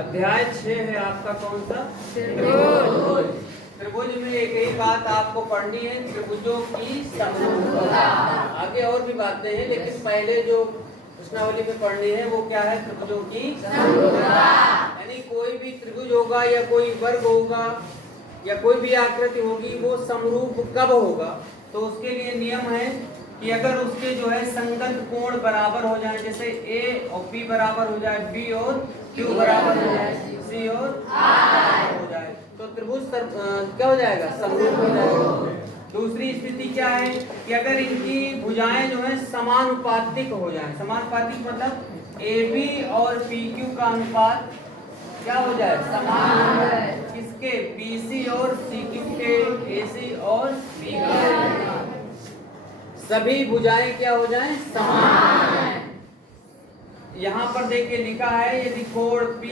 अध्याय 6 है आपका कौन सा? त्रिभुज। त्रिभुज में एक ही बात आपको पढ़नी है, त्रिभुजों की समरूपता। आगे और भी बातें हैं, लेकिन पहले जो प्रश्नावली में पढ़नी है वो क्या है? त्रिभुजों की समरूपता। यानी कोई भी त्रिभुज होगा या कोई वर्ग होगा या कोई भी आकृति होगी, वो समरूप कब होगा? तो उसके लिए नियम है कि अगर उसके जो है संगत कोण बराबर हो जाए, जैसे A और B बराबर हो जाए, B और Q बराबर हो जाए, C और R हो जाए, तो त्रिभुज क्या हो जाएगा? समरूप हो जाएगा। दूसरी स्थिति क्या है कि अगर इनकी भुजाएं जो है समानुपातिक हो जाए। समानुपातिक मतलब AB और PQ का अनुपात क्या हो जाए? समान हो जाए। किसके? BC और CQ के, AC और PQ। सभी भुजाएं क्या हो जाएं? समान। यहाँ पर देखिए लिखा है, यदि कोण P,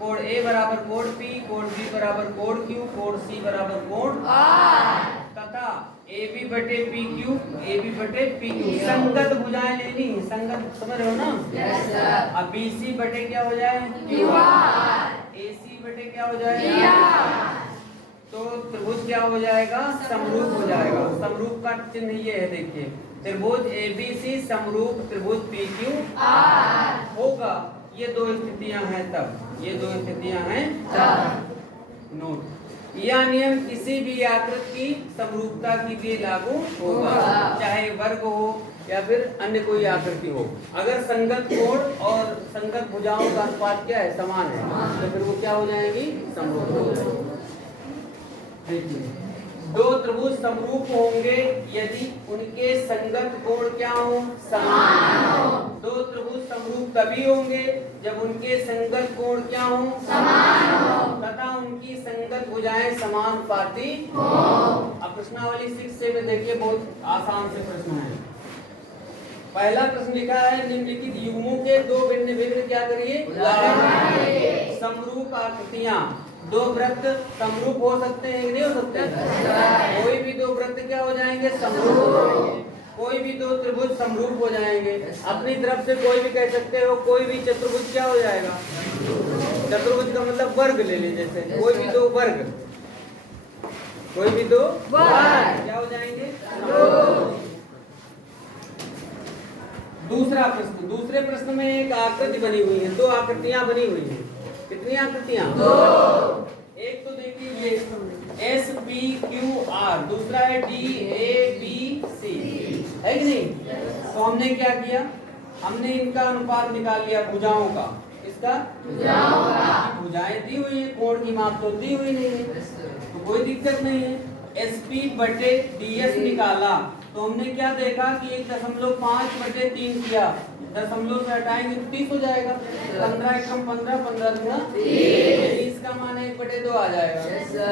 कोण A बराबर कोण P, कोण B बराबर कोण Q, कोण C बराबर कोण R, तथा AB बटे PQ, AB बटे PQ संगत भुजाएं लेनी है। संगत समझ रहे हो ना? yes, अब BC बटे क्या हो जाए? QR, AC बटे क्या हो जाए? तो त्रिभुज क्या हो जाएगा? समरूप हो जाएगा। समरूप का चिन्ह ये है, देखिए त्रिभुज ABC समरूप त्रिभुज PQR होगा। ये दो स्थितियां हैं तब, ये दो स्थितियां हैं तब। नोट, यह नियम किसी भी आकृति की समरूपता के लिए लागू होगा, चाहे वर्ग हो या फिर अन्य कोई आकृति हो। अगर संगत कोण और संगत भुजाओं का अनुपात क्या है? समान है, तो फिर वो क्या हो जाएगी? समरूप हो जाएगी। दो त्रिभुज समरूप होंगे यदि उनके संगत कोण क्या हो? समान हो। दो त्रिभुज समरूप तभी होंगे जब उनके संगत कोण क्या हो? समान हो, तथा उनकी संगत भुजाएं समानुपाती हो। अब प्रश्नावली 6 से में देखिए, बहुत आसान से प्रश्न है। पहला प्रश्न लिखा है, निम्नलिखित युग्मों के दो भिन्न भिन्न क्या करिए? समरूप आकृतियां। दो वृत्त समरूप हो सकते हैं कि नहीं हो सकते? कोई भी दो वृत्त क्या हो जाएंगे? समरूप हो जाएंगे। कोई भी दो त्रिभुज समरूप हो जाएंगे। अपनी तरफ से कोई भी कह सकते हो, कोई भी चतुर्भुज क्या हो जाएगा? चतुर्भुज का मतलब वर्ग ले लीजिए, जैसे कोई भी दो वर्ग, कोई भी दो वर्ग क्या हो जाएंगे? दूसरा प्रश्न, दूसरे प्रश्न में एक आकृति बनी हुई है, दो आकृतियां बनी हुई हैं। कितनी आकृतियां? दो। एक तो देखिए ये SPQR, दूसरा है DABC, है कि नहीं? तो हमने क्या किया? हमने इनका अनुपात निकाल लिया भुजाओं का। इसका? भुजाओं का। भुजाएं दी हुई है, कोण की माप तो दी हुई नहीं है, तो कोई दिक्कत नहीं है। SP बटे DS निकाला तो हमने क्या देखा कि 1.5 बटे 3 किया, दशमलव से हटाएंगे तो 30 हो जाएगा। 15 एकम 15, 15 दूना 30 का मान 1 बटे 2 आ जाएगा।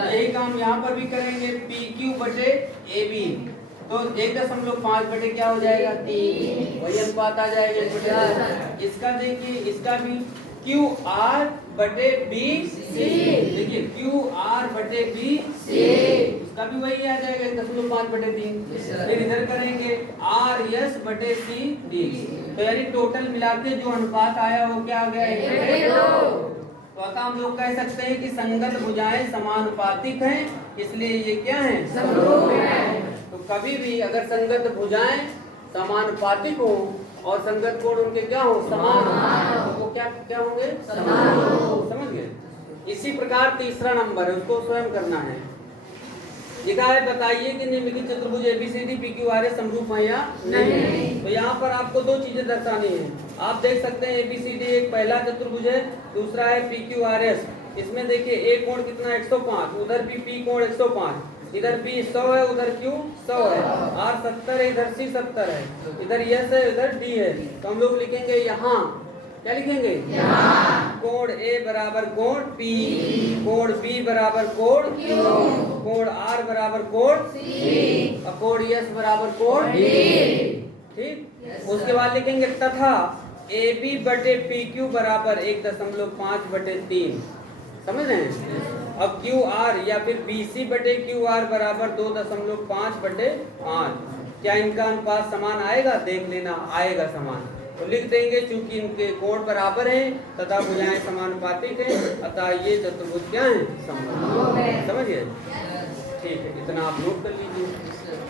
यही काम यहाँ पर भी करेंगे। PQ बटे AB, तो 1.5 बटे क्या हो जाएगा? 3, वही अनुपात आ जाएगा 1 बटे 2। इसका देखिए, इसका भी QR बटे BC, देखिए QR बटे BC, इसका भी वही आ जाएगा 1.5 बटे 3। फिर इधर करेंगे RS बटे CD, तो यानी टोटल मिला के जो अनुपात आया वो क्या आ गया? 1 बटे 2। तो अतः हम लोग कह सकते हैं कि संगत भुजाएं समानुपातिक हैं, इसलिए ये क्या है? समरूप है। तो कभी भी अगर संगत भुजाएं समानुपातिक हो और संगत कोण उनके क्या हो? समान हो, तो वो क्या क्या होंगे? समान हो। समझ गए? इसी प्रकार तीसरा नंबर है, उसको स्वयं करना है। लिखा है, बताइए कि निम्नलिखित चतुर्भुज ABCD PQRS समरूप है या नहीं। तो यहाँ पर आपको दो चीजें दर्शानी है। आप देख सकते हैं ABCD एक पहला चतुर्भुज है, दूसरा है PQRS। इसमें देखिए A कोण कितना? 105, उधर भी P कोण 105, इधर P 100 है, उधर Q 100 है, R 70 है, इधर C 70 है, इधर S है, इधर D है। तो हम लोग लिखेंगे यहाँ, क्या लिखेंगे? यहाँ कोण A बराबर कोण P, कोण B बराबर कोण Q, कोण R बराबर कोण C, और कोण S बराबर कोण D। ठीक, उसके बाद लिखेंगे तथा AB बटे PQ बराबर 1.5 बटे 3। समझ रहे हैं? अब QR या फिर BC बटे QR बराबर 2.5 बटे 5। क्या इनका अनुपात समान आएगा? देख लेना, आएगा समान। तो लिख देंगे चूंकि इनके कोण बराबर हैं तथा भुजाएं समानुपातिक हैं, अतः ये चतुर्भुज क्या है? समबाहु। समझ गए? ठीक है, इतना आप नोट कर लीजिए।